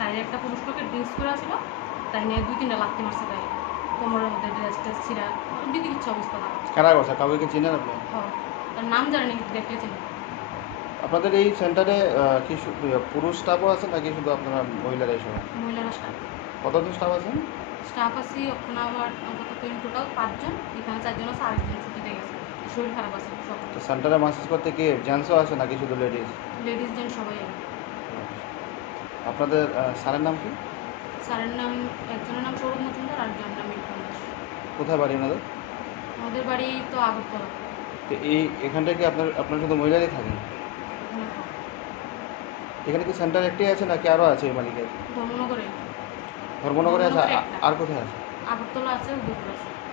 তাই একটা পুরুষ লোকের ড্রেস করে আসলো তাই নিয়ে দুই তিনটা লাগতে মারছে তাই কোমরের মধ্যে ড্রেস ট্রেস ছিঁড়া দিদি কিচ্ছু অবস্থা কারা করছে কাউকে চিনে না তার নাম জানি না কিন্তু আপনাদের এই সেন্টারে কি পুরুষ স্টাফও আছে নাকি শুধু আপনারা মহিলারা এসব মহিলারা স্টাফ কতজন স্টাফ আছেন স্টাফ আছে আপনারা আমার অন্তত তিন টোটাল পাঁচজন এখানে চারজন আছে আরেকজন ছুটি দিয়ে গেছে শরীর খারাপ আছে সেন্টারে মাসেজ করতে কি জেন্টসও আছে নাকি শুধু লেডিস লেডিস জেন্টস সবাই আছে আপনাদের সারের নাম কি সারের নাম একজনের নাম সৌরভ মজুমদার আর নাম কোথায় বাড়ি আপনাদের আমাদের বাড়ি তো আগরতলা তো এই এখানটায় কি আপনার আপনার শুধু মহিলাদের থাকেন এখানে কি সেন্টার একটি আছে নাকি আরও আছে এই মালিকের ধর্মনগরে ধর্মনগরে আছে আর কোথায় আছে আগরতলা আছে উদয়পুর আছে